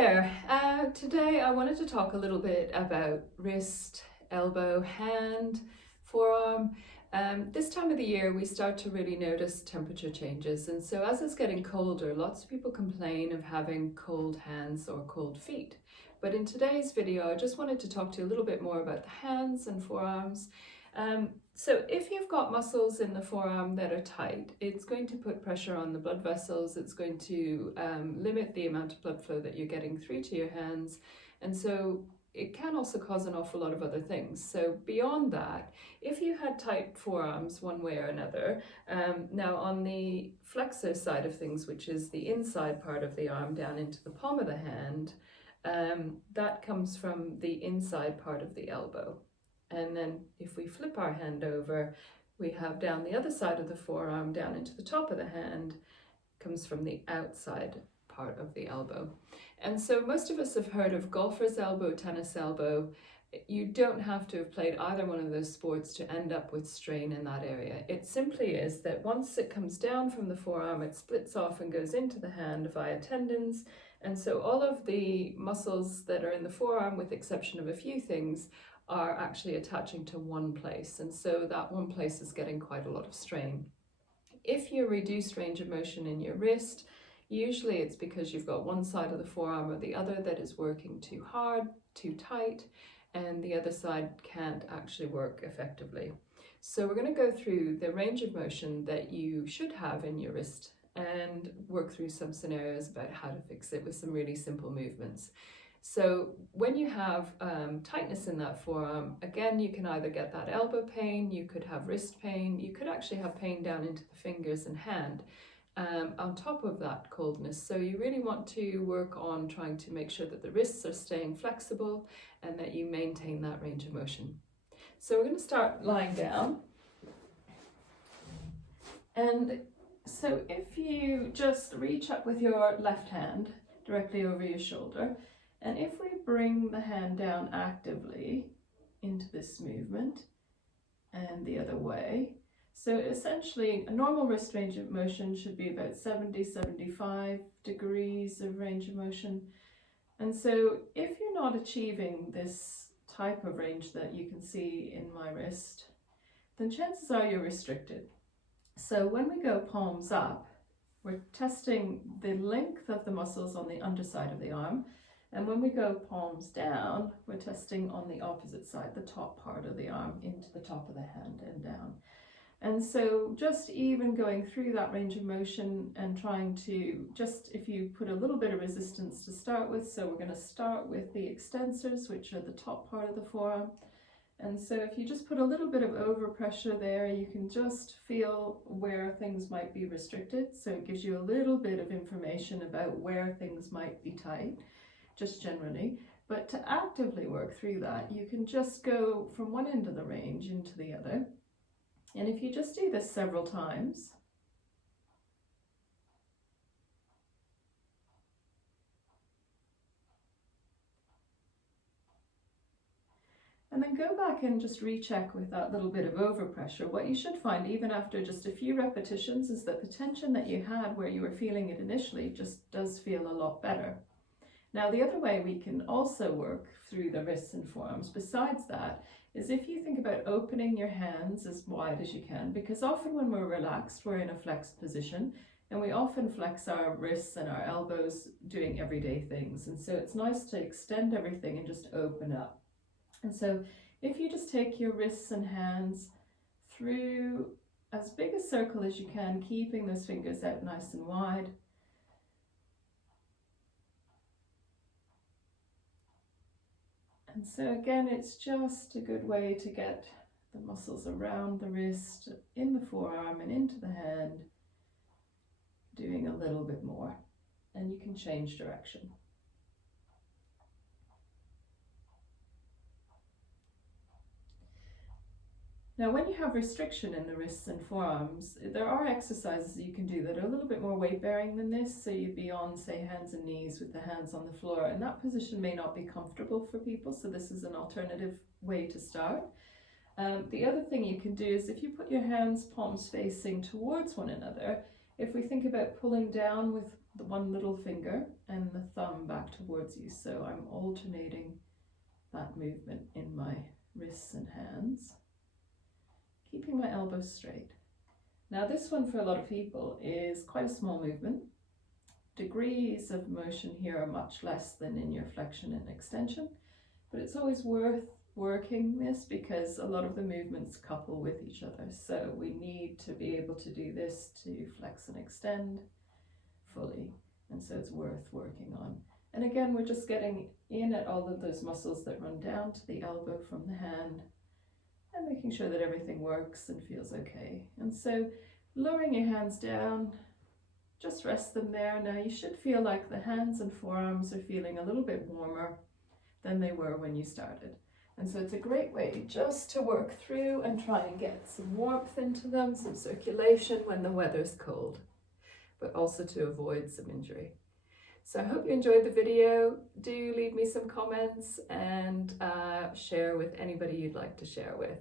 there. Today I wanted to talk a little bit about wrist, elbow, hand, forearm. This time of the year we start to really notice temperature changes, and so as it's getting colder, lots of people complain of having cold hands or cold feet. But in today's video I just wanted to talk to you a little bit more about the hands and forearms. So if you've got muscles in the forearm that are tight, it's going to put pressure on the blood vessels, it's going to limit the amount of blood flow that you're getting through to your hands, and so it can also cause an awful lot of other things. So beyond that, if you had tight forearms one way or another, now on the flexor side of things, which is the inside part of the arm down into the palm of the hand, that comes from the inside part of the elbow. And then if we flip our hand over, we have down the other side of the forearm down into the top of the hand, comes from the outside part of the elbow. And so most of us have heard of golfer's elbow, tennis elbow. You don't have to have played either one of those sports to end up with strain in that area. It simply is that once it comes down from the forearm, it splits off and goes into the hand via tendons. And so all of the muscles that are in the forearm, with the exception of a few things, are actually attaching to one place, and so that one place is getting quite a lot of strain. If you reduce range of motion in your wrist, usually it's because you've got one side of the forearm or the other that is working too hard, too tight, and the other side can't actually work effectively. So we're going to go through the range of motion that you should have in your wrist and work through some scenarios about how to fix it with some really simple movements. So when you have tightness in that forearm, again, you can either get that elbow pain, you could have wrist pain, you could actually have pain down into the fingers and hand on top of that coldness. So you really want to work on trying to make sure that the wrists are staying flexible and that you maintain that range of motion. So we're going to start lying down. And so if you just reach up with your left hand directly over your shoulder, and if we bring the hand down actively into this movement and the other way, so essentially a normal wrist range of motion should be about 70-75 degrees of range of motion. And so if you're not achieving this type of range that you can see in my wrist, then chances are you're restricted. So when we go palms up, we're testing the length of the muscles on the underside of the arm. And when we go palms down, we're testing on the opposite side, the top part of the arm into the top of the hand and down. And so just even going through that range of motion and trying to if you put a little bit of resistance to start with. So we're going to start with the extensors, which are the top part of the forearm. And so if you just put a little bit of overpressure there, you can just feel where things might be restricted. So it gives you a little bit of information about where things might be tight, just generally. But to actively work through that, you can just go from one end of the range into the other. And if you just do this several times, and then go back and just recheck with that little bit of overpressure, what you should find even after just a few repetitions is that the tension that you had where you were feeling it initially just does feel a lot better. Now, the other way we can also work through the wrists and forearms besides that is if you think about opening your hands as wide as you can, because often when we're relaxed, we're in a flexed position, and we often flex our wrists and our elbows doing everyday things. And so it's nice to extend everything and just open up. And so if you just take your wrists and hands through as big a circle as you can, keeping those fingers out nice and wide, and so again, it's just a good way to get the muscles around the wrist, in the forearm and into the hand, doing a little bit more. And you can change direction. Now, when you have restriction in the wrists and forearms, there are exercises you can do that are a little bit more weight bearing than this. So you'd be on, say, hands and knees with the hands on the floor, and that position may not be comfortable for people. So this is an alternative way to start. The other thing you can do is if you put your hands palms facing towards one another, if we think about pulling down with the one little finger and the thumb back towards you. So I'm alternating that movement in my wrists and hands, keeping my elbows straight. Now this one for a lot of people is quite a small movement. Degrees of motion here are much less than in your flexion and extension, but it's always worth working this because a lot of the movements couple with each other. So we need to be able to do this to flex and extend fully, and so it's worth working on. And again, we're just getting in at all of those muscles that run down to the elbow from the hand and making sure that everything works and feels okay. And so lowering your hands down, just rest them there. Now you should feel like the hands and forearms are feeling a little bit warmer than they were when you started. And so it's a great way just to work through and try and get some warmth into them, some circulation when the weather's cold, but also to avoid some injury. So I hope you enjoyed the video. Do leave me some comments and share with anybody you'd like to share with.